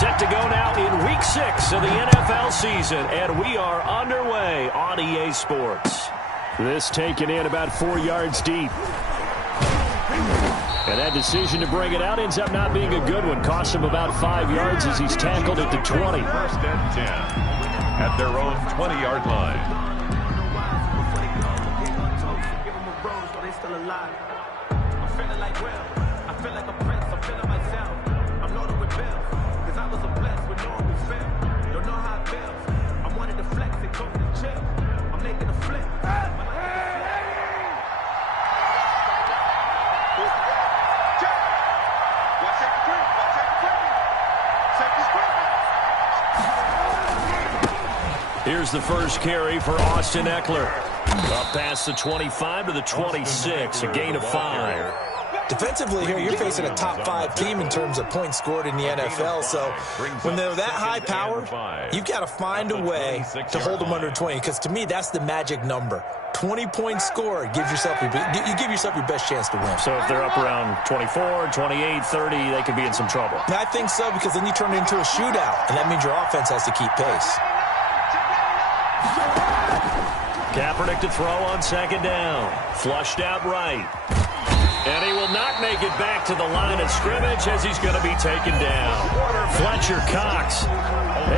Set to go now in Week 6 of the NFL season, and we are underway on EA Sports. This taken in about 4 yards deep. And that decision to bring it out ends up not being a good one. Costs him about 5 yards as he's tackled at the 20. First and 10 at their own 20-yard line. Here's the first carry for Austin Eckler. Up past the 25 to the 26, a gain of 5. Defensively here, you're facing a top 5 team in terms of points scored in the NFL. So when they're that high power, you've got to find a way to hold them under 20. Because to me, that's the magic number. 20 points scored, you give yourself your best chance to win. So if they're up around 24, 28, 30, they could be in some trouble. I think so, because then you turn it into a shootout, and that means your offense has to keep pace. Kaepernick to throw on second down. Flushed out right. And he will not make it back to the line of scrimmage as he's going to be taken down. Fletcher Cox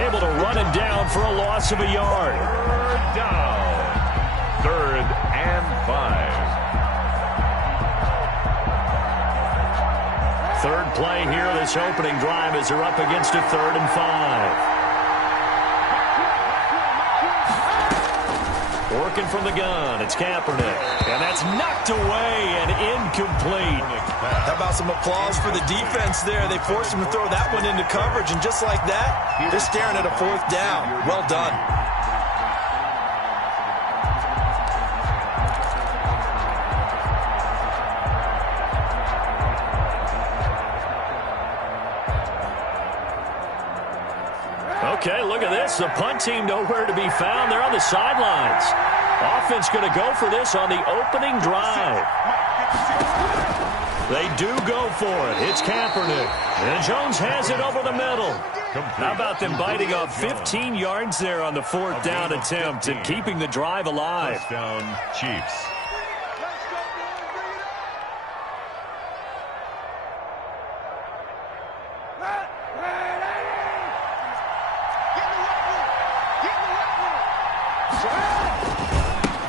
able to run him down for a loss of a yard. Third down. 3rd and 5. Third play here, this opening drive as they're up against a 3rd and 5. Working from the gun, it's Kaepernick. And that's knocked away and incomplete. How about some applause for the defense there? They forced him to throw that one into coverage, and just like that, they're staring at a 4th down. Well done. Okay, look at this. The punt team nowhere to be found. They're on the sidelines. Offense going to go for this on the opening drive. They do go for it. It's Kaepernick. And Jones has it over the middle. How about them biting off 15 yards there on the 4th down attempt and keeping the drive alive? First down, Chiefs.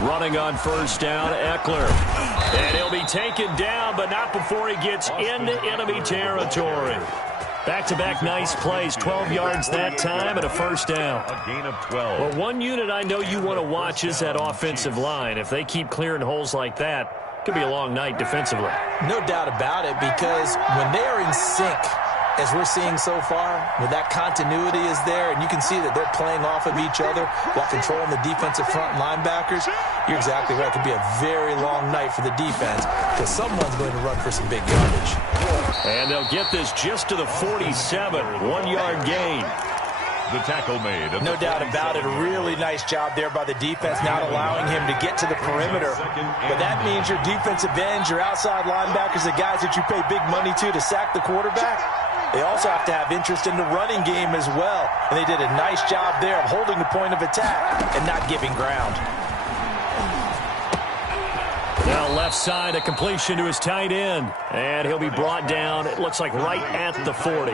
Running on first down, Eckler. And he'll be taken down, but not before he gets into enemy territory. Back-to-back nice plays, 12 yards that time and a first down. A gain of 12. Well, one unit I know you want to watch is that offensive line. If they keep clearing holes like that, it could be a long night defensively. No doubt about it, because when they are in sync, as we're seeing so far, when that continuity is there and you can see that they're playing off of each other while controlling the defensive front linebackers, you're exactly right. It could be a very long night for the defense because someone's going to run for some big yardage. And they'll get this just to the 47, 1-yard gain. The tackle made. No doubt about it. A really nice job there by the defense, not allowing him to get to the perimeter. But that means your defensive ends, your outside linebackers, the guys that you pay big money to sack the quarterback, they also have to have interest in the running game as well. And they did a nice job there of holding the point of attack and not giving ground. Now left side, a completion to his tight end. And he'll be brought down, it looks like right at the 40.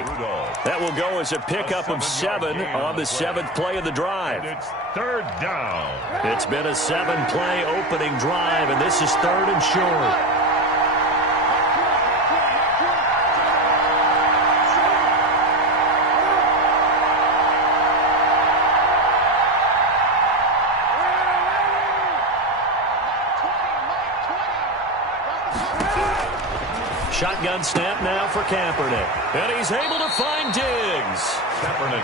That will go as a pickup of 7 on the 7th play of the drive. And it's 3rd down. It's been a 7-play opening drive, and this is 3rd and short. Shotgun snap now for Kaepernick. And he's able to find Diggs.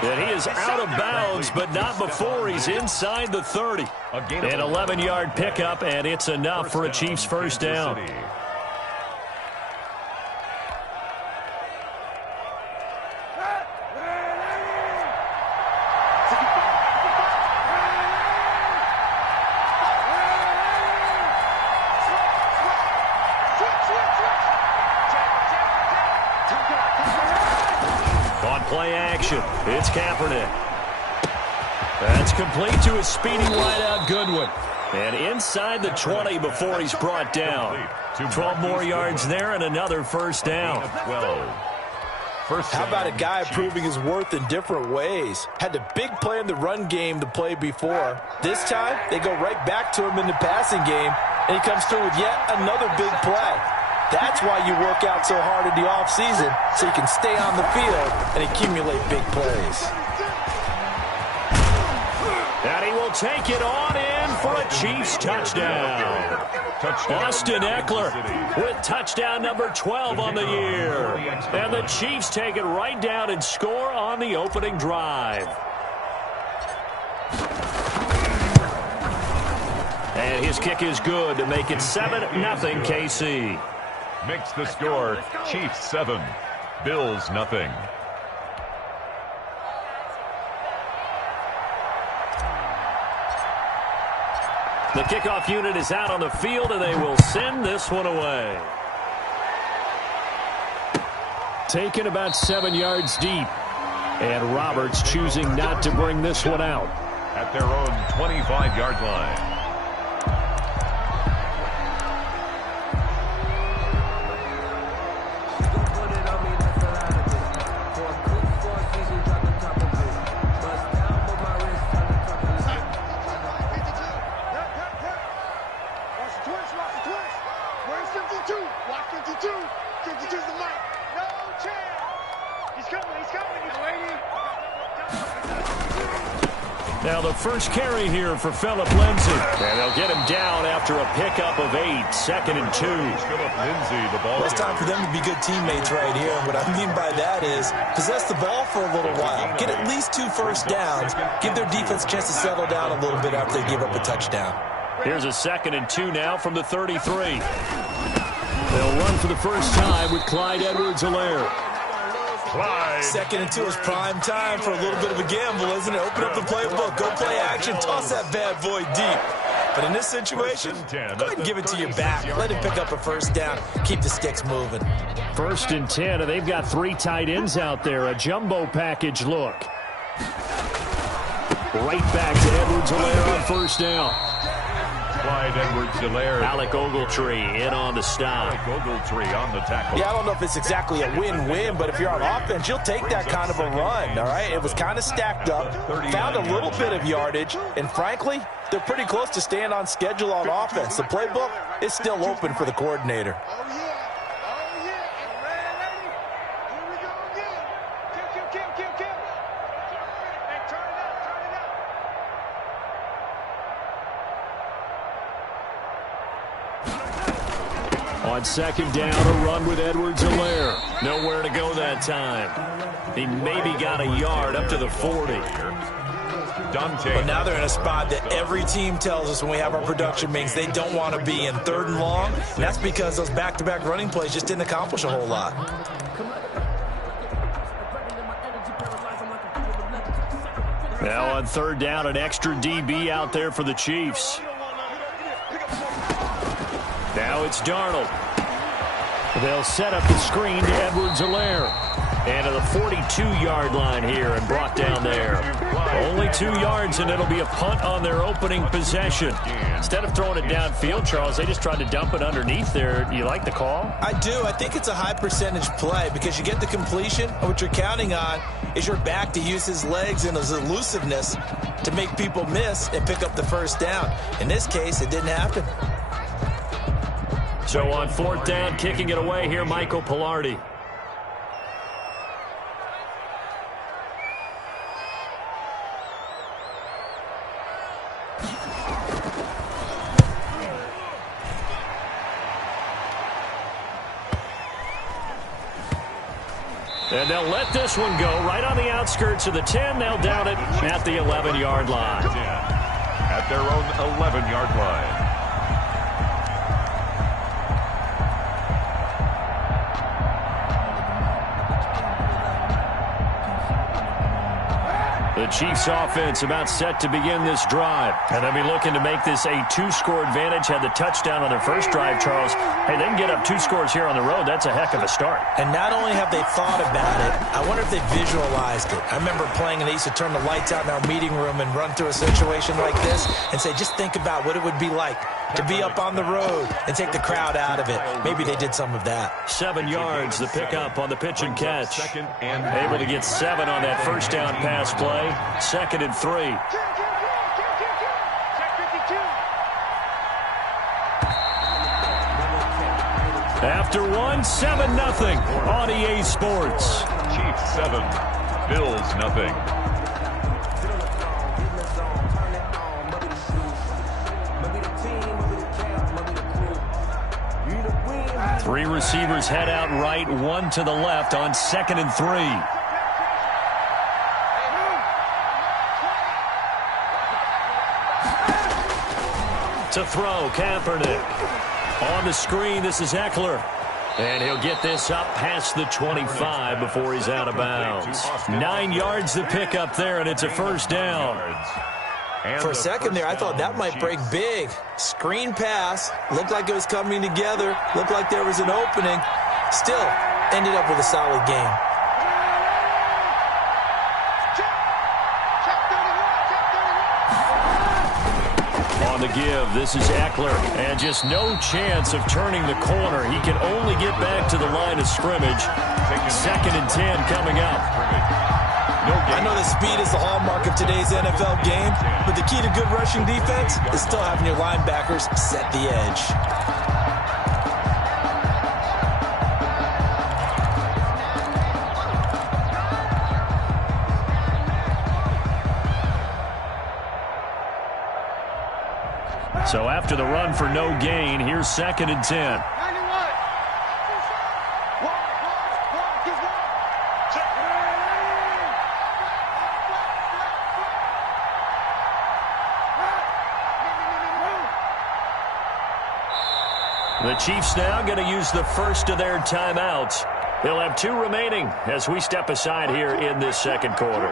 And he is out of bounds, but not before he's inside the 30. An 11-yard pickup, and it's enough for a Chiefs first down. action. It's Kaepernick. That's complete to his speedy wideout Goodwin. And inside the 20 before he's brought down. 12 more yards there and another first down. 12. How about a guy proving his worth in different ways? Had the big play in the run game to play before. This time, they go right back to him in the passing game, and he comes through with yet another big play. That's why you work out so hard in the offseason, so you can stay on the field and accumulate big plays. And he will take it on in for a Chiefs touchdown. Austin Eckler with touchdown number 12 on the year. And the Chiefs take it right down and score on the opening drive. And his kick is good to make it 7-0 KC. Makes the score Chiefs 7, Bills nothing. The kickoff unit is out on the field, and they will send this one away. Taken about 7 yards deep. And Roberts choosing not to bring this one out. At their own 25-yard line. Now the first carry here for Phillip Lindsay. And they'll get him down after a pickup of 8, 2nd and 2. Phillip Lindsay, the ball. Well, it's time for them to be good teammates right here. What I mean by that is possess the ball for a little while. Get at least 2 first downs. Give their defense a chance to settle down a little bit after they give up a touchdown. Here's a 2nd and 2 now from the 33. They'll run for the first time with Clyde Edwards-Helaire. 2nd and 2 is prime time for a little bit of a gamble, isn't it? Open up the playbook, go play action, toss that bad boy deep. But in this situation, go ahead and give it to your back. Let him pick up a first down. Keep the sticks moving. 1st and 10, and they've got 3 tight ends out there. A jumbo package look. Right back to Edwards-Helaire on first down. Clyde Edwards-Helaire. Alec Ogletree in on the stop. Ogletree on the tackle. Yeah, I don't know if it's exactly a win-win, but if you're on offense, you'll take that kind of a run, all right? It was kind of stacked up, found a little bit of yardage, and frankly, they're pretty close to staying on schedule on offense. The playbook is still open for the coordinator. On 2nd down, a run with Edwards-Helaire. Nowhere to go that time. He maybe got a yard up to the 40. But now they're in a spot that every team tells us when we have our production meetings they don't want to be in, 3rd and long. And that's because those back-to-back running plays just didn't accomplish a whole lot. Now on 3rd down, an extra DB out there for the Chiefs. Now it's Darnold. They'll set up the screen to Edwards-Helaire. And to the 42-yard line here and brought down there. Only 2 yards, and it'll be a punt on their opening possession. Instead of throwing it downfield, Charles, they just tried to dump it underneath there. Do you like the call? I do. I think it's a high-percentage play because you get the completion, and what you're counting on is your back to use his legs and his elusiveness to make people miss and pick up the first down. In this case, it didn't happen. So on 4th down, kicking it away here, Michael Pilardi. And they'll let this one go right on the outskirts of the 10. They'll down it at the 11-yard line. At their own 11-yard line. The Chiefs offense about set to begin this drive. And they'll be looking to make this a 2-score advantage. Had the touchdown on their first drive, Charles. Hey, they can get up 2 scores here on the road. That's a heck of a start. And not only have they thought about it, I wonder if they visualized it. I remember playing and they used to turn the lights out in our meeting room and run through a situation like this and say, just think about what it would be like to be up on the road and take the crowd out of it. Maybe they did some of that. 7 yards, the pickup on the pitch and catch. Able to get 7 on that first down pass play. 2nd and 3. After 1, 7-0 on EA Sports. Chiefs 7, Bills nothing. Three receivers head out right, 1 to the left on 2nd and 3. To throw, Kaepernick. On the screen, this is Eckler. And he'll get this up past the 25 before he's out of bounds. 9 yards the pickup there, and it's a first down. For a second there, I thought that might break big. Screen pass. Looked like it was coming together. Looked like there was an opening. Still, ended up with a solid game. On the give, this is Eckler. And just no chance of turning the corner. He can only get back to the line of scrimmage. 2nd and 10 coming up. I know that speed is the hallmark of today's NFL game, but the key to good rushing defense is still having your linebackers set the edge. So after the run for no gain, here's 2nd and 10. The Chiefs now going to use the first of their timeouts. They'll have 2 remaining as we step aside here in this second quarter.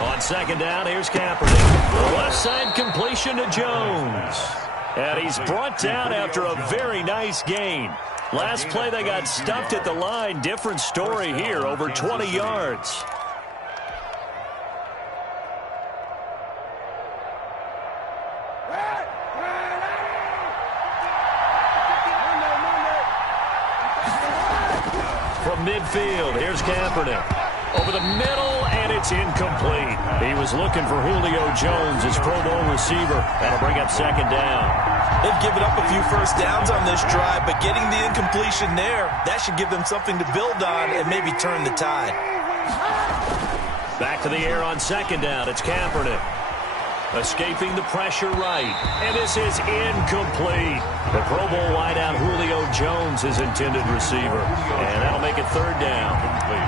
On 2nd down, here's Kaepernick. Left side completion to Jones. And he's brought down after a very nice gain. Last play they got stuffed at the line. Different story here, over 20 yards. From midfield, here's Kaepernick. Over the middle, and it's incomplete. He was looking for Julio Jones, his Pro Bowl receiver. That'll bring up 2nd down. They've given up a few first downs on this drive, but getting the incompletion there, that should give them something to build on and maybe turn the tide. Back to the air on 2nd down. It's Kaepernick. Escaping the pressure right. And this is incomplete. The Pro Bowl wideout Julio Jones, his intended receiver. And that'll make it 3rd down.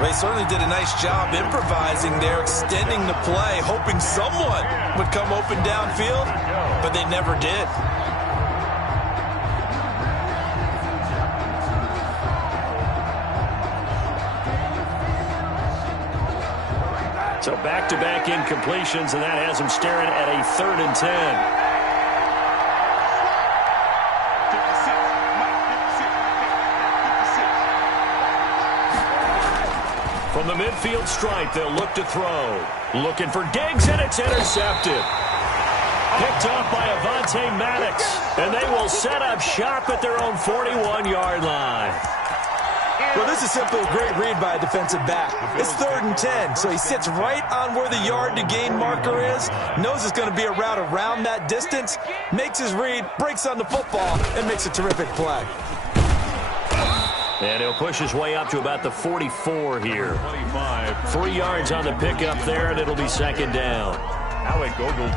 They certainly did a nice job improvising there, extending the play, hoping someone would come open downfield, but they never did. So back-to-back incompletions, and that has him staring at a 3rd and 10. From the midfield stripe, they'll look to throw. Looking for Diggs, and it's intercepted. Picked off by Avonte Maddox, and they will set up shop at their own 41-yard line. Well, this is simply a great read by a defensive back. It's 3rd and 10, so he sits right on where the yard-to-gain marker is, knows it's going to be a route around that distance, makes his read, breaks on the football, and makes a terrific play. And he'll push his way up to about the 44 here. 3 yards on the pickup there, and it'll be 2nd down.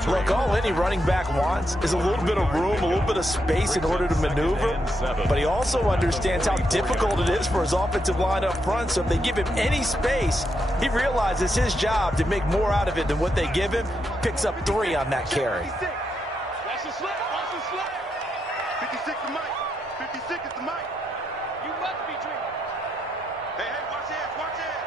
Look, all any running back wants is a little bit of room, a little bit of space in order to maneuver. But he also understands how difficult it is for his offensive line up front. So if they give him any space, he realizes his job to make more out of it than what they give him. Picks up 3 on that carry. 56 is the mic. You must be dreaming. Hey, watch this, watch this.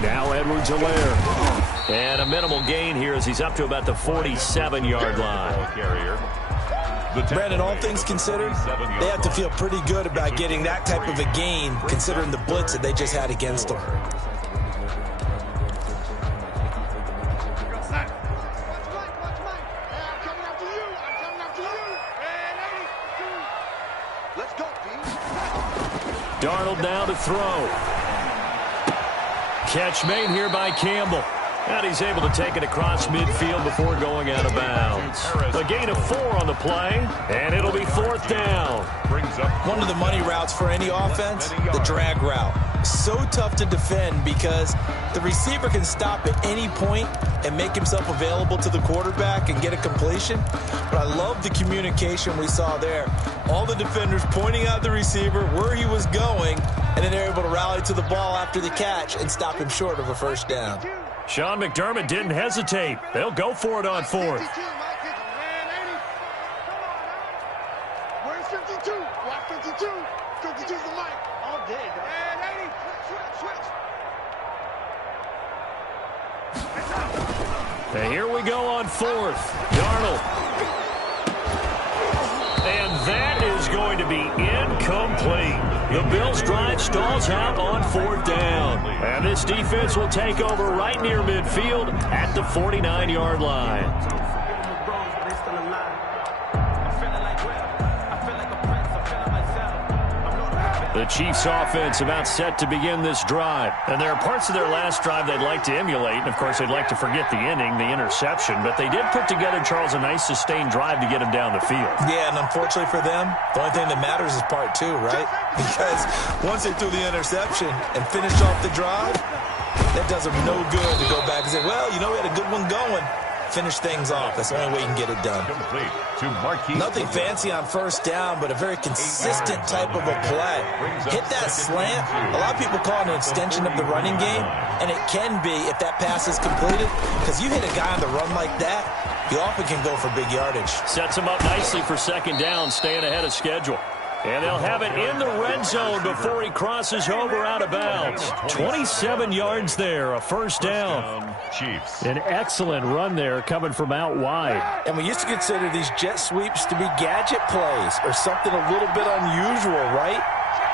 Now Edwards-Helaire. And a minimal gain here as he's up to about the 47-yard line. Brandon, all things considered, they have to feel pretty good about getting that type of a gain considering the blitz that they just had against them. Darnold now to throw. Catch made here by Campbell. And he's able to take it across midfield before going out of bounds. A gain of 4 on the play, and it'll be 4th down. One of the money routes for any offense, the drag route. So tough to defend because the receiver can stop at any point and make himself available to the quarterback and get a completion. But I love the communication we saw there. All the defenders pointing out the receiver, where he was going, and then they're able to rally to the ball after the catch and stop him short of a first down. Sean McDermott didn't hesitate. They'll go for it on 4th. Where's 52? Watch 52. 52's the mic. All day, dog. And 80. Switch. And here we go on 4th. Darnold. And that is going to be incomplete. The Bills' drive stalls out on 4th down. And this defense will take over right near midfield at the 49-yard line. The Chiefs' offense about set to begin this drive. And there are parts of their last drive they'd like to emulate. And, of course, they'd like to forget the inning, the interception. But they did put together, Charles, a nice sustained drive to get them down the field. Yeah, and unfortunately for them, the only thing that matters is part 2, right? Because once they threw the interception and finished off the drive, that does them no good to go back and say, well, you know, we had a good one going. Finish things off. That's the only way you can get it done. Nothing fancy on first down, but a very consistent type of a play. Hit that slant. A lot of people call it an extension of the running game, and it can be if that pass is completed, because you hit a guy on the run like that, you often can go for big yardage. Sets him up nicely for 2nd down, staying ahead of schedule. And they'll have it in the red zone before he crosses over out of bounds. 27 yards there, a 1st down. Chiefs. An excellent run there coming from out wide. And we used to consider these jet sweeps to be gadget plays or something a little bit unusual, right?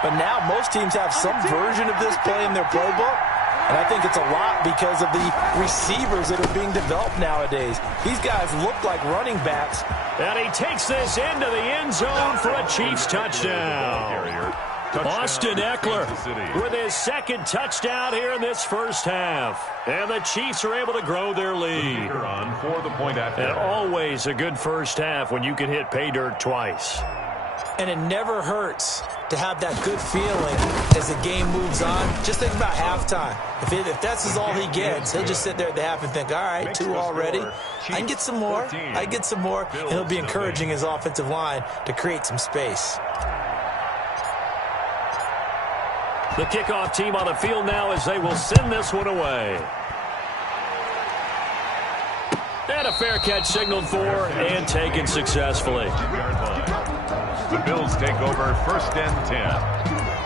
But now most teams have some version of this play in their playbook. And I think it's a lot because of the receivers that are being developed nowadays. These guys look like running backs. And he takes this into the end zone for a Chiefs touchdown. Austin Eckler with his 2nd touchdown here in this first half. And the Chiefs are able to grow their lead. And always a good first half when you can hit pay dirt twice. And it never hurts to have that good feeling as the game moves on. Just think about halftime. If that's all he gets, he'll just sit there at the half and think, all right, 2 already. I can get some more. I can get some more. And he'll be encouraging his offensive line to create some space. The kickoff team on the field now as they will send this one away. And a fair catch signaled for and taken successfully. The Bills take over 1st and 10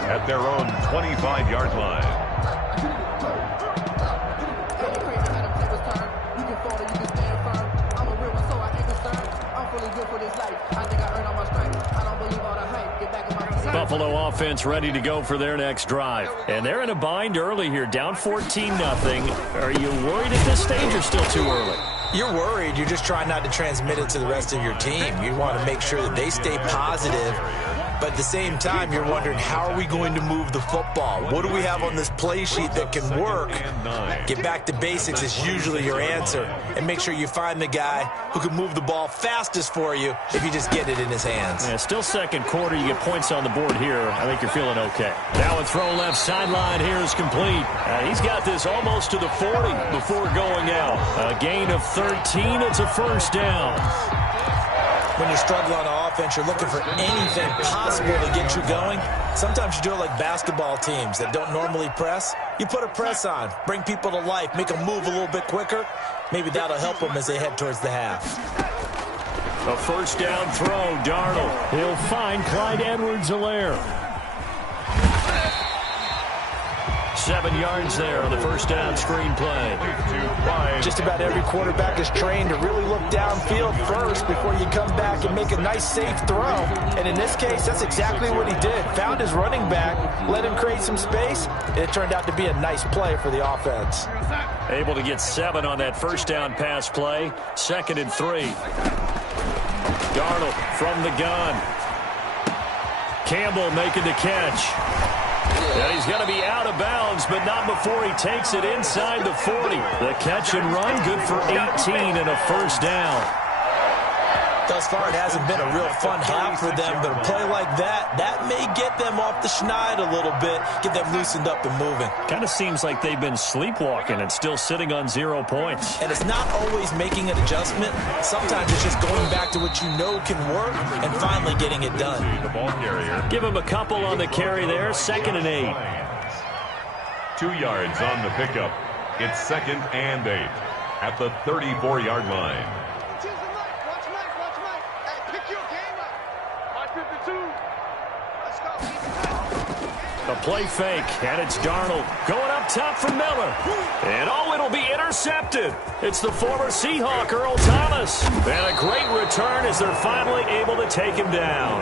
at their own 25-yard line. Buffalo offense ready to go for their next drive. And they're in a bind early here, down 14-0. Are you worried at this stage or still too early? You're worried. You're just trying not to transmit it to the rest of your team. You want to make sure that they stay positive. But at the same time, you're wondering, how are we going to move the football? What do we have on this play sheet that can work? Get back to basics is usually your answer. And make sure you find the guy who can move the ball fastest for you if you just get it in his hands. Yeah, still 2nd quarter. You get points on the board here. I think you're feeling okay. Now a throw left sideline here is complete. He's got this almost to the 40 before going out. A gain of 13. It's a 1st down. When you're struggling on offense, you're looking for anything possible to get you going. Sometimes you do it like basketball teams that don't normally press. You put a press on, bring people to life, make them move a little bit quicker. Maybe that'll help them as they head towards the half. A first down throw, Darnold. He'll find Clyde Edwards-Helaire. 7 yards there on the first down screen play. Just about every quarterback is trained to really look downfield first before you come back and make a nice, safe throw. And in this case, that's exactly what he did. Found his running back, let him create some space, and it turned out to be a nice play for the offense. Able to get 7 on that first down pass play. 2nd and 3. Darnold from the gun. Campbell making the catch. And he's going to be out of bounds, but not before he takes it inside the 40. The catch and run, good for 18 and a first down. Thus far, it hasn't been a real fun half for them, but a play like that may get them off the schneid a little bit, get them loosened up and moving. Kind of seems like they've been sleepwalking and still sitting on 0 points. And it's not always making an adjustment. Sometimes it's just going back to what you know can work and finally getting it done. The ball carrier. Give him a couple on the carry there, 2nd and 8. 2 yards on the pickup. It's 2nd and 8 at the 34-yard line. A play fake, and it's Darnold going up top for Miller. And it'll be intercepted. It's the former Seahawk, Earl Thomas. And a great return as they're finally able to take him down.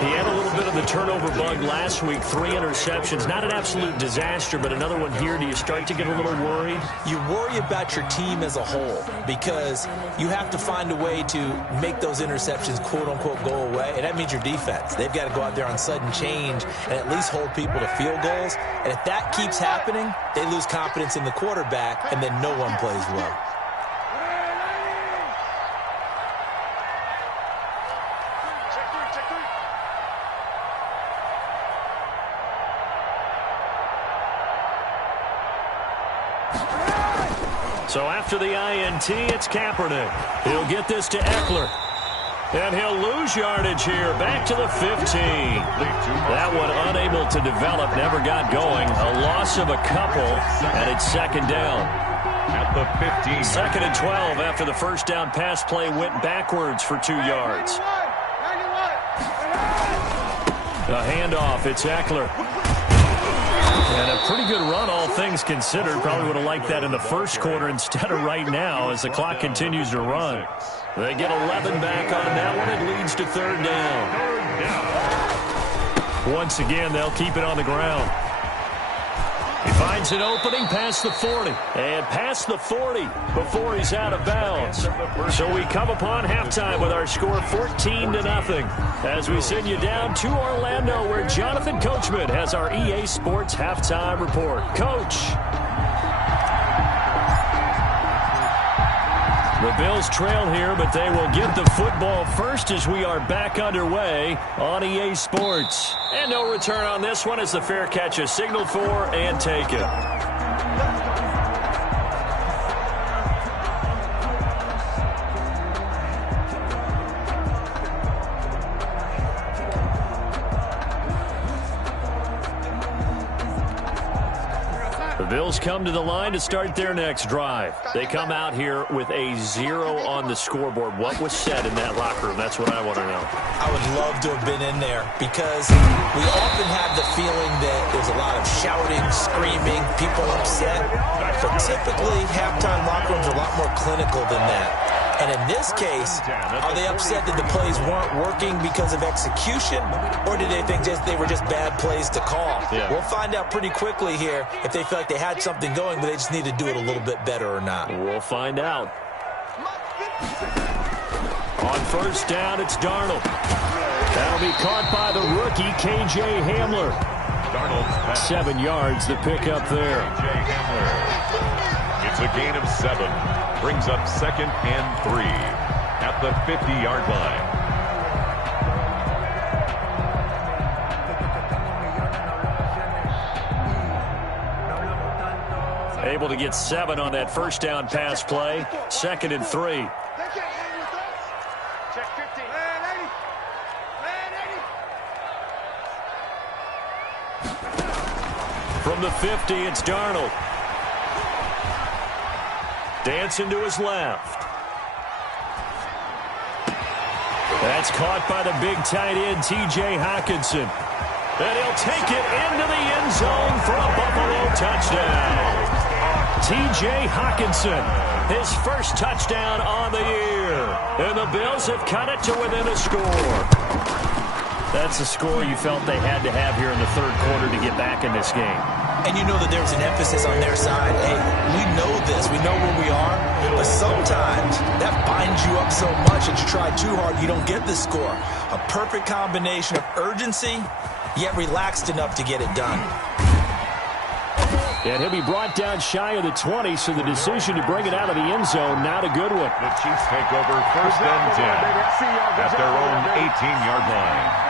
He had a little bit of the turnover bug last week, 3 interceptions. Not an absolute disaster, but another one here. Do you start to get a little worried? You worry about your team as a whole because you have to find a way to make those interceptions, quote-unquote, go away, and that means your defense. They've got to go out there on sudden change and at least hold people to field goals, and if that keeps happening, they lose confidence in the quarterback, and then no one plays well. So after the INT, it's Kaepernick. He'll get this to Eckler. And he'll lose yardage here, back to the 15. That one unable to develop, never got going. A loss of a couple, and it's 2nd down. At the 15. 2nd and 12 after the first down pass play went backwards for 2 yards. A handoff, it's Eckler. And a pretty good run, all things considered. Probably would have liked that in the first quarter instead of right now as the clock continues to run. They get 11 back on that one. It leads to 3rd down. Once again, they'll keep it on the ground. He finds an opening past the 40. And past the 40 before he's out of bounds. So we come upon halftime with our score 14-0. As we send you down to Orlando where Jonathan Coachman has our EA Sports halftime report. Coach. The Bills trail here, but they will get the football first as we are back underway on EA Sports. And no return on this one as the fair catch is signaled for and taken. The Bills come to the line to start their next drive. They come out here with a 0 on the scoreboard. What was said in that locker room? That's what I want to know. I would love to have been in there because we often have the feeling that there's a lot of shouting, screaming, people upset. But typically, halftime locker rooms are a lot more clinical than that. And in this case, are they upset that the plays weren't working because of execution, or did they think they were just bad plays to call? Yeah. We'll find out pretty quickly here if they feel like they had something going, but they just need to do it a little bit better or not. We'll find out. On first down, it's Darnold. That'll be caught by the rookie, KJ Hamler. Darnold. 7 yards, the pickup there. KJ Hamler. It's a gain of 7. Brings up 2nd and 3 at the 50-yard line. Able to get 7 on that first down pass play. 2nd and 3. From the 50, it's Darnold. Dancing to his left. That's caught by the big tight end, T.J. Hockenson. And he'll take it into the end zone for a Buffalo touchdown. T.J. Hockenson, his first touchdown on the year. And the Bills have cut it to within a score. That's a score you felt they had to have here in the third quarter to get back in this game. And you know that there's an emphasis on their side. Hey, we know this. We know where we are. But sometimes that binds you up so much that you try too hard, you don't get the score. A perfect combination of urgency, yet relaxed enough to get it done. And he'll be brought down shy of the 20, so the decision to bring it out of the end zone, not a good one. The Chiefs take over first and 10 at their own 18-yard line.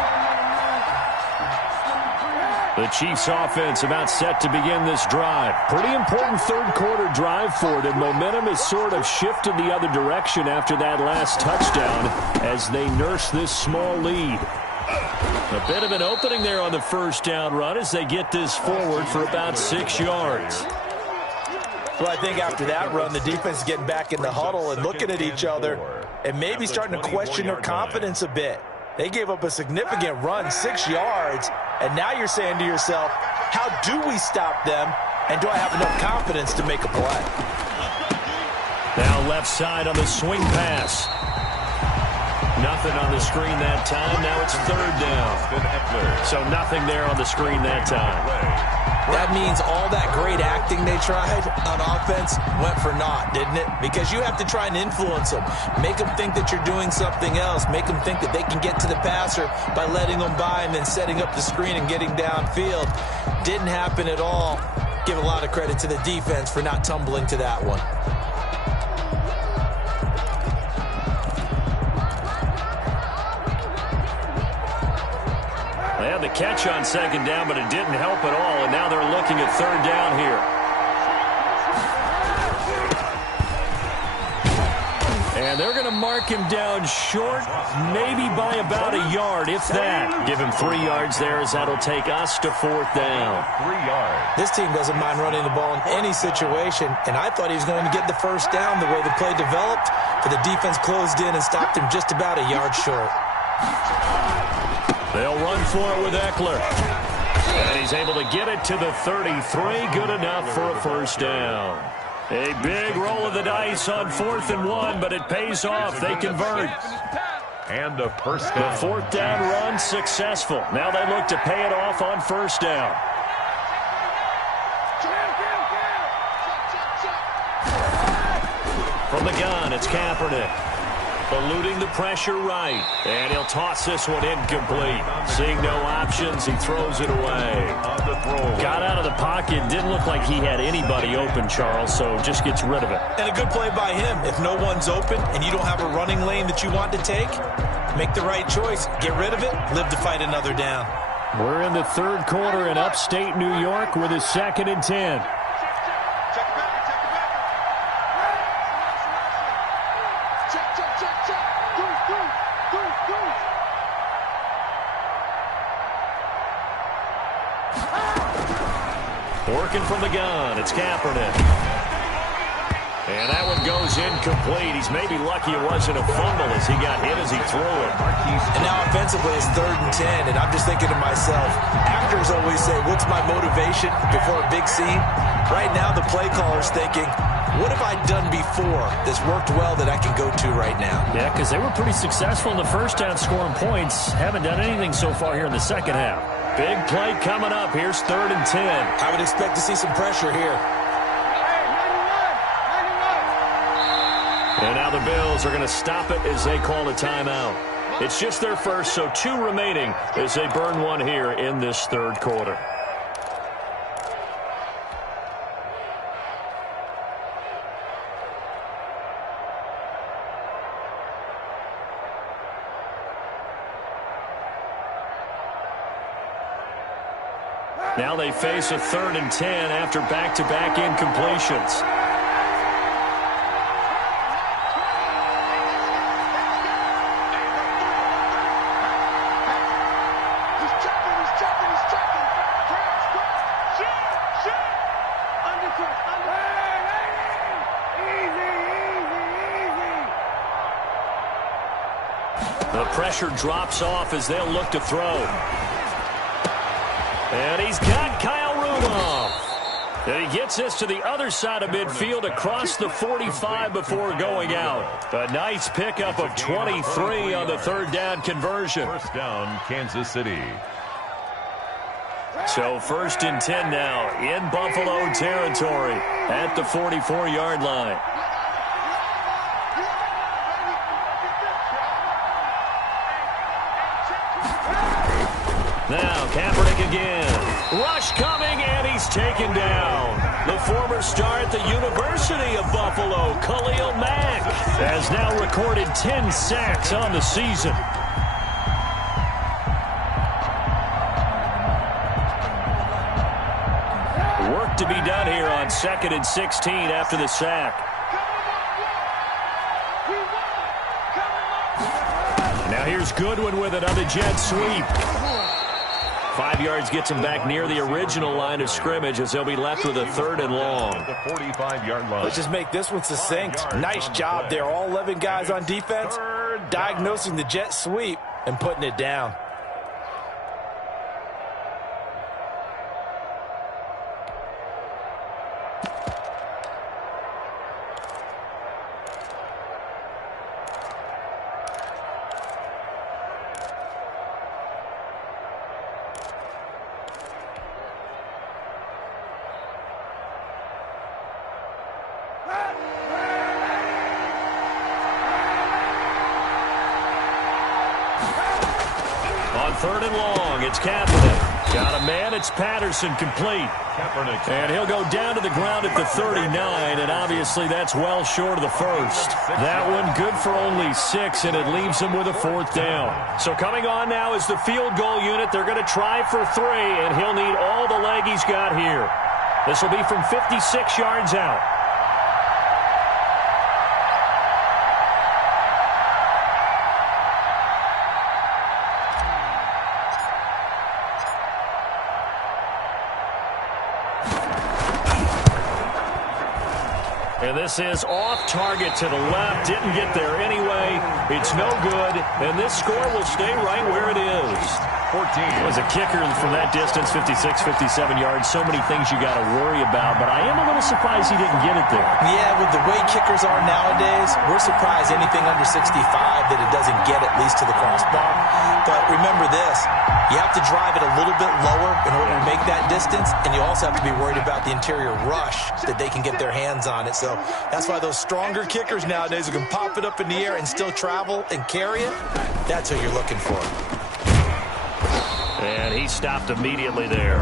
The Chiefs offense about set to begin this drive. Pretty important third quarter drive for them. Momentum has sort of shifted the other direction after that last touchdown as they nurse this small lead. A bit of an opening there on the first down run as they get this forward for about 6 yards. Well, I think after that run, the defense is getting back in the huddle and looking at each other and maybe starting to question their confidence a bit. They gave up a significant run, 6 yards, and now you're saying to yourself, how do we stop them, and do I have enough confidence to make a play? Now left side on the swing pass. Nothing on the screen that time. Now it's third down. So nothing there on the screen that time. That means all that great acting they tried on offense went for naught, didn't it? Because you have to try and influence them. Make them think that you're doing something else. Make them think that they can get to the passer by letting them by and then setting up the screen and getting downfield. Didn't happen at all. Give a lot of credit to the defense for not tumbling to that one. They had the catch on second down, but it didn't help at all, and now they're looking at third down here. And they're going to mark him down short, maybe by about a yard, if that. Give him 3 yards there, as that'll take us to fourth down. 3 yards. This team doesn't mind running the ball in any situation, and I thought he was going to get the first down the way the play developed, but the defense closed in and stopped him just about a yard short. They'll run for it with Eckler. And he's able to get it to the 33. Good enough for a first down. A big roll of the dice on 4th and 1, but it pays off. They convert. And a first down. The fourth down run successful. Now they look to pay it off on first down. From the gun, it's Kaepernick. Eluding the pressure right. And he'll toss this one incomplete. Seeing no options, he throws it away. Got out of the pocket. Didn't look like he had anybody open, Charles, so just gets rid of it. And a good play by him. If no one's open and you don't have a running lane that you want to take, make the right choice. Get rid of it. Live to fight another down. We're in the third quarter in upstate New York with a 2nd and 10. Working from the gun, it's Kaepernick. And that one goes incomplete. He's maybe lucky it wasn't a fumble as he got hit as he threw it. And now offensively it's 3rd and 10, and I'm just thinking to myself, actors always say, what's my motivation before a big scene? Right now the play caller's thinking, what have I done before that's worked well that I can go to right now? Yeah, because they were pretty successful in the first half scoring points. Haven't done anything so far here in the second half. Big play coming up. Here's 3rd and 10. I would expect to see some pressure here. And now the Bills are going to stop it as they call a timeout. It's just their first, so 2 remaining as they burn one here in this third quarter. Now they face a 3rd and 10 after back-to-back incompletions. The pressure drops off as they'll look to throw. And he's got Kyle Rudolph. And he gets this to the other side of midfield across the 45 before going out. A nice pickup of 23 on the third down conversion. First down, Kansas City. So 1st and 10 now in Buffalo territory at the 44-yard line. Now Kaepernick again. Rush coming, and he's taken down. The former star at the University of Buffalo, Khalil Mack, has now recorded 10 sacks on the season. Work to be done here on 2nd and 16 after the sack. Now here's Goodwin with it on the jet sweep. 5 yards gets him back near the original line of scrimmage as they'll be left with a 3rd and long. The 45-yard line. Let's just make this one succinct. Nice job there. All 11 guys on defense diagnosing the jet sweep and putting it down. On 3rd and long, it's Kaepernick. Got a man, it's Patterson, complete. Kaepernick. And he'll go down to the ground at the 39, and obviously that's well short of the first. That one good for only 6, and it leaves him with a 4th down. So coming on now is the field goal unit. They're going to try for 3, and he'll need all the leg he's got here. This will be from 56 yards out. And this is off target to the left. Didn't get there anyway. It's no good. And this score will stay right where it is. 14. It was a kicker from that distance, 56, 57 yards. So many things you got to worry about. But I am a little surprised he didn't get it there. Yeah, with the way kickers are nowadays, we're surprised anything under 65 that it doesn't get at least to the crossbar. But remember this, you have to drive it a little bit lower in order to make that distance, and you also have to be worried about the interior rush that they can get their hands on it. So that's why those stronger kickers nowadays who can pop it up in the air and still travel and carry it, that's who you're looking for. And he stopped immediately there.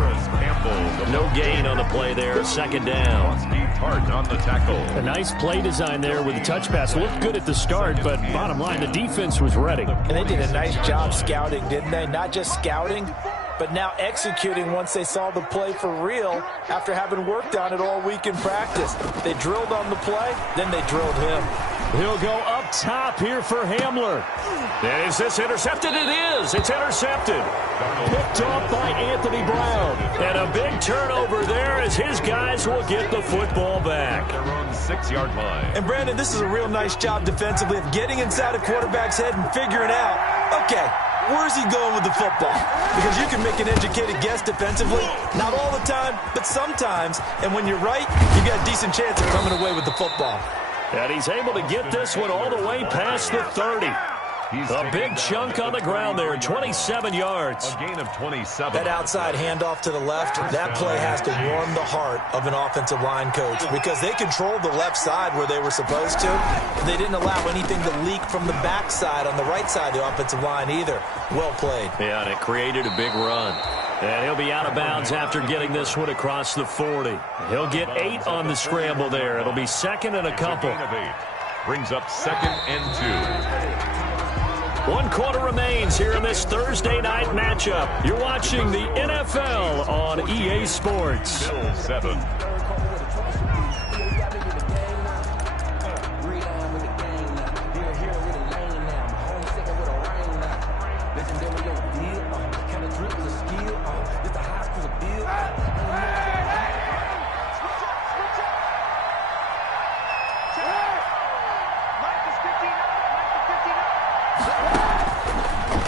No gain on the play there. 2nd down. On the tackle. A nice play design there with the touch pass. Looked good at the start, but bottom line, the defense was ready. And they did a nice job scouting, didn't they? Not just scouting, but now executing once they saw the play for real after having worked on it all week in practice. They drilled on the play, then they drilled him. He'll go up top here for Hamler. And is this intercepted? It is. It's intercepted. Picked off by Anthony Brown. And a big turnover there as his guys will get the football back. Their own 6-yard line. And Brandon, this is a real nice job defensively of getting inside a quarterback's head and figuring out, okay, where's he going with the football? Because you can make an educated guess defensively. Not all the time, but sometimes. And when you're right, you've got a decent chance of coming away with the football. And he's able to get this one all the way past the 30. A big chunk on the ground there, 27 yards. A gain of 27. That outside handoff to the left, that play has to warm the heart of an offensive line coach because they controlled the left side where they were supposed to. They didn't allow anything to leak from the backside on the right side of the offensive line either. Well played. Yeah, and it created a big run. And he'll be out of bounds after getting this one across the 40. He'll get 8 on the scramble there. It'll be 2nd and a couple. Brings up 2nd and 2. 1 quarter remains here in this Thursday night matchup. You're watching the NFL on EA Sports. Bill 7.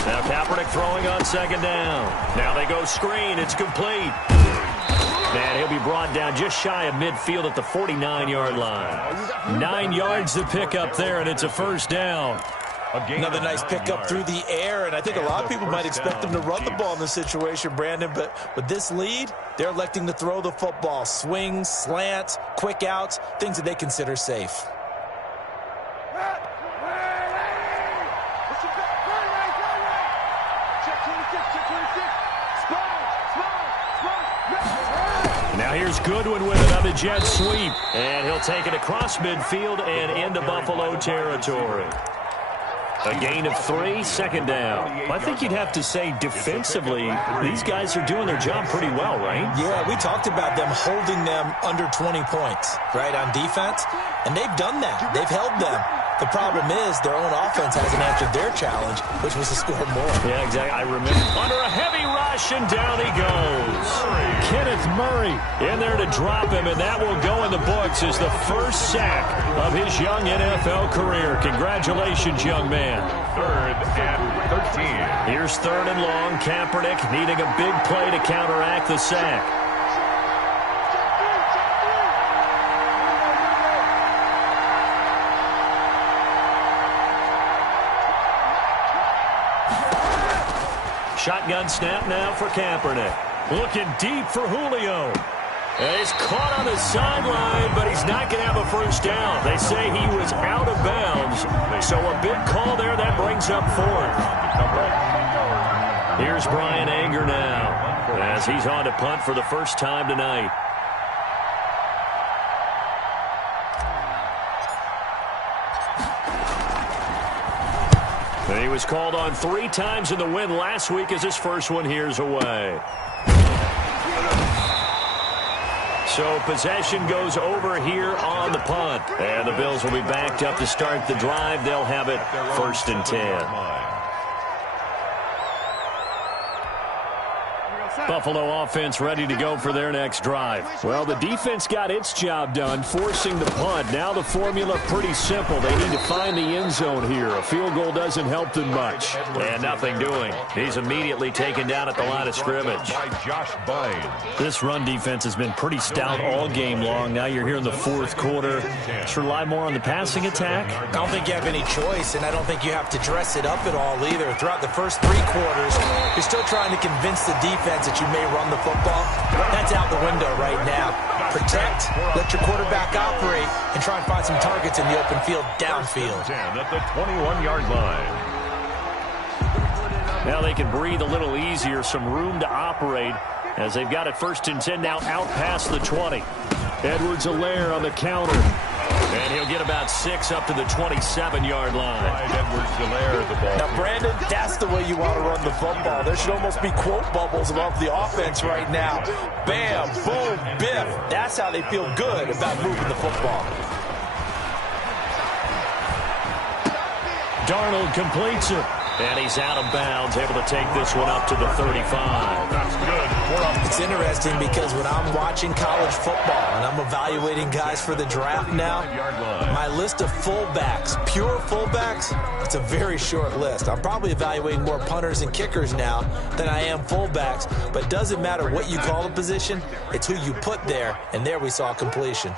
Now Kaepernick throwing on second down. Now they go screen. It's complete. And he'll be brought down just shy of midfield at the 49-yard line. 9 yards to pick up there, and it's a first down. Another nice pickup through the air, and I think a lot of people might expect them to run the ball in this situation, Brandon, but with this lead, they're electing to throw the football. Swings, slants, quick outs, things that they consider safe. Now here's Goodwin with it on the jet sweep, and he'll take it across midfield and into Buffalo territory. A gain of 3, second down. I think you'd have to say defensively, these guys are doing their job pretty well, right? Yeah, we talked about them holding them under 20 points, right, on defense, and they've done that. They've held them. The problem is their own offense hasn't answered their challenge, which was to score more. Yeah, exactly. I remember. Under a heavy rush, and down he goes. Kenneth Murray in there to drop him, and that will go in the books as the first sack of his young NFL career. Congratulations, young man. 3rd and 13. Here's 3rd and long. Kaepernick needing a big play to counteract the sack. Shotgun snap now for Kaepernick. Looking deep for Julio. And he's caught on the sideline, but he's not going to have a first down. They say he was out of bounds. So a big call there that brings up 4th. Here's Brian Anger now as he's on to punt for the first time tonight. And he was called on 3 times in the win last week as his first one here's away. So possession goes over here on the punt. And the Bills will be backed up to start the drive. They'll have it 1st and 10. Buffalo offense ready to go for their next drive. Well, the defense got its job done, forcing the punt. Now the formula pretty simple. They need to find the end zone here. A field goal doesn't help them much. And nothing doing. He's immediately taken down at the line of scrimmage. This run defense has been pretty stout all game long. Now you're here in the 4th quarter. Let's rely more on the passing attack. I don't think you have any choice, and I don't think you have to dress it up at all either. Throughout the first 3 quarters, you're still trying to convince the defense that you may run the football. That's out the window right now. Protect, let your quarterback operate, and try and find some targets in the open field downfield. At the 21-yard line. Now they can breathe a little easier, some room to operate as they've got it 1st and 10 now out past the 20. Edwards-Helaire on the counter. And he'll get about 6 up to the 27-yard line. Edwards-Helaire the ball. Now, Brandon, that's the way you want to run the football. There should almost be quote bubbles above the offense right now. Bam, boom, biff. That's how they feel good about moving the football. Darnold completes it. And he's out of bounds, able to take this one up to the 35. That's good. It's interesting because when I'm watching college football and I'm evaluating guys for the draft now, my list of fullbacks, pure fullbacks, it's a very short list. I'm probably evaluating more punters and kickers now than I am fullbacks, but it doesn't matter what you call the position, it's who you put there, and there we saw completion.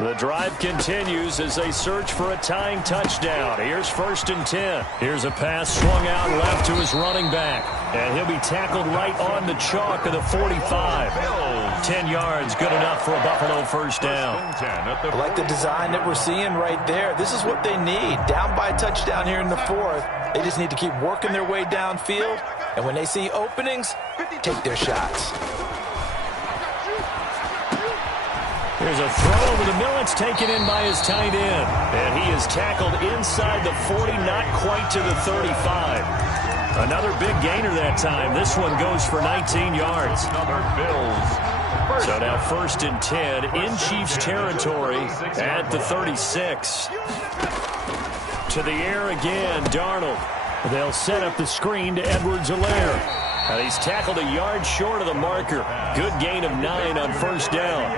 The drive continues as they search for a tying touchdown. Here's 1st and 10. Here's a pass swung out left to his running back. And he'll be tackled right on the chalk of the 45. 10 yards, good enough for a Buffalo first down. I like the design that we're seeing right there. This is what they need. Down by a touchdown here in the 4th. They just need to keep working their way downfield. And when they see openings, take their shots. There's a throw over the middle. It's taken in by his tight end. And he is tackled inside the 40, not quite to the 35. Another big gainer that time. This one goes for 19 yards. Another Bills. So now 1st and 10 in Chiefs territory at the 36. To the air again, Darnold. They'll set up the screen to Edwards-Helaire. And he's tackled a yard short of the marker. Good gain of 9 on 1st down.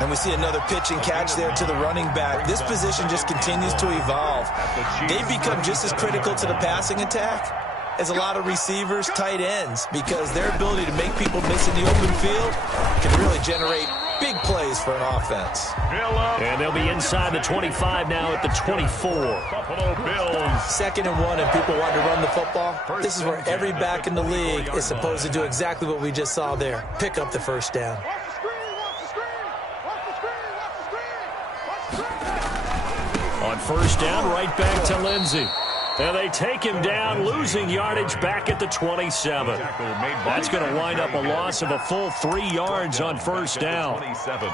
And we see another pitch and catch there to the running back. This position just continues to evolve. They've become just as critical to the passing attack is a lot of receivers, tight ends, because their ability to make people miss in the open field can really generate big plays for an offense. And they'll be inside the 25 now at the 24. Buffalo Bills. 2nd and 1, and people want to run the football. This is where every back in the league is supposed to do exactly what we just saw there. Pick up the first down. On first down, right back to Lindsey. And they take him down, losing yardage back at the 27. That's going to wind up a loss of a full 3 yards on first down. 27.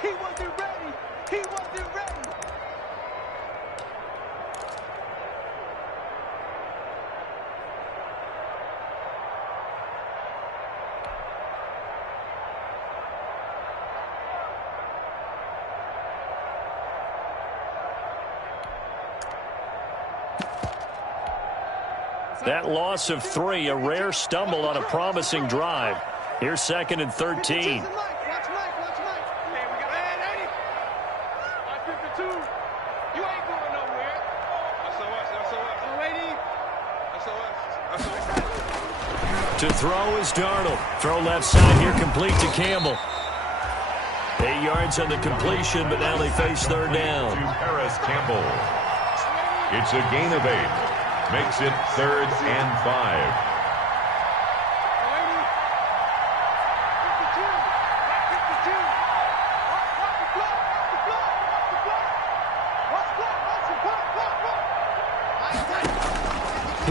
He wasn't ready. He wasn't ready. That loss of 3, a rare stumble on a promising drive. Here's 2nd and 13. Watch Mike. Hey, we got 80. Watch 52. You ain't going nowhere. To throw is Darnold. Throw left side here, complete to Campbell. 8 yards on the completion, but now they face third down. To Paris Campbell. It's a gain of 8. Makes it 3rd and 5.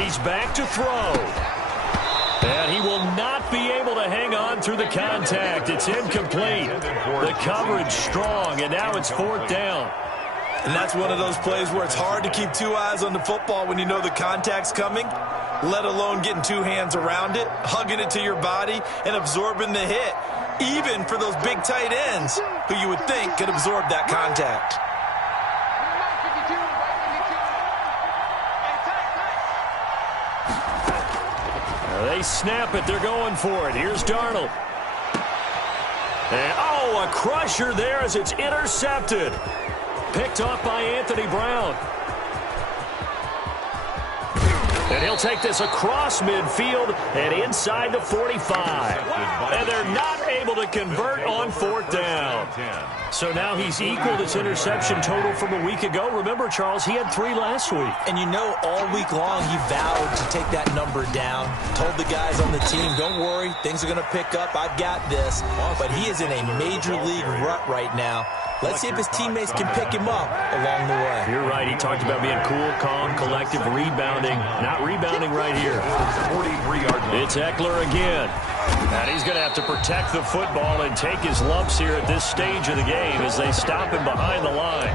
He's back to throw. And he will not be able to hang on through the contact. It's incomplete. The coverage strong, and now it's 4th down. And that's one of those plays where it's hard to keep 2 eyes on the football when you know the contact's coming, let alone getting 2 hands around it, hugging it to your body, and absorbing the hit, even for those big tight ends who you would think could absorb that contact. They snap it. They're going for it. Here's Darnold. And, oh, a crusher there as it's intercepted. Picked off by Anthony Brown. And he'll take this across midfield and inside the 45. And they're not able to convert on 4th down. So now he's equaled his interception total from a week ago. Remember, Charles, he had 3 last week. And you know, all week long he vowed to take that number down. Told the guys on the team, don't worry, things are going to pick up. I've got this. But he is in a major league rut right now. Let's see if his teammates can pick him up along the way. You're right. He talked about being cool, calm, collective, rebounding. Not rebounding right here. 43-yard line. It's Eckler again. And he's going to have to protect the football and take his lumps here at this stage of the game as they stop him behind the line.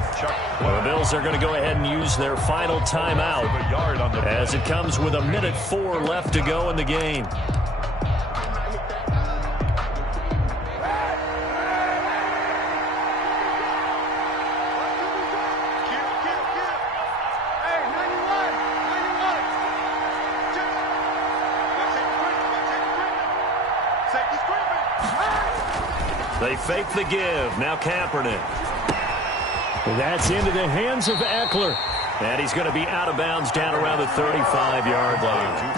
The Bills are going to go ahead and use their final timeout as it comes with 1:04 left to go in the game. They fake the give. Now Kaepernick. That's into the hands of Eckler. And he's going to be out of bounds down around the 35-yard line.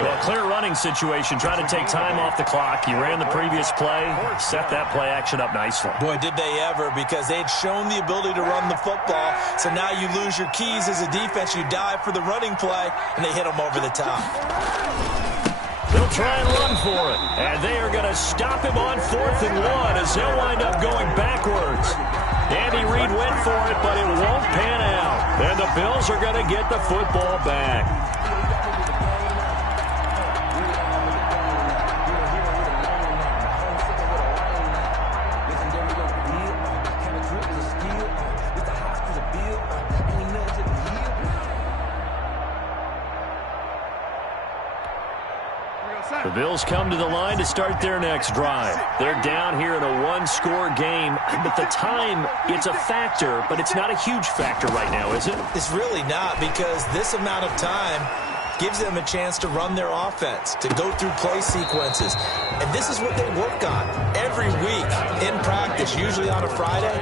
Well, clear running situation. Trying to take time off the clock. He ran the previous play. Set that play action up nicely. Boy, did they ever, because they'd shown the ability to run the football. So now you lose your keys as a defense. You dive for the running play, and they hit them over the top. They'll try and run for it. And they are going to stop him on 4th and 1 as they'll wind up going backwards. Andy Reid went for it, but it won't pan out. And the Bills are going to get the football back. The Bills come to the line to start their next drive. They're down here in a one-score game, but the time, it's a factor, but it's not a huge factor right now, is it? It's really not, because this amount of time gives them a chance to run their offense, to go through play sequences. And this is what they work on every week in practice, usually on a Friday.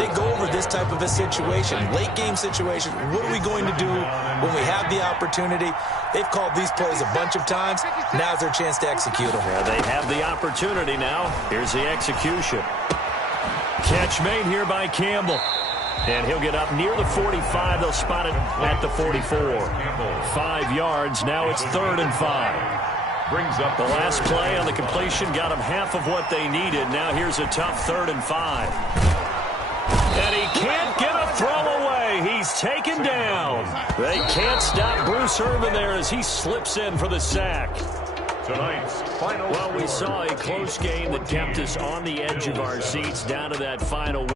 They go over this type of a situation, late game situation. What are we going to do when we have the opportunity? They've called these plays a bunch of times. Now's their chance to execute them. Yeah, they have the opportunity now. Here's the execution. Catch made here by Campbell. And he'll get up near the 45. They'll spot it at the 44. 5 yards. Now it's 3rd and 5. Brings up the last play on the completion. Got them half of what they needed. Now here's a tough 3rd and 5. And he can't get a throw away. He's taken down. They can't stop Bruce Irvin there as he slips in for the sack. Tonight's final. Well, we saw a close game that kept us on the edge of our seats down to that final.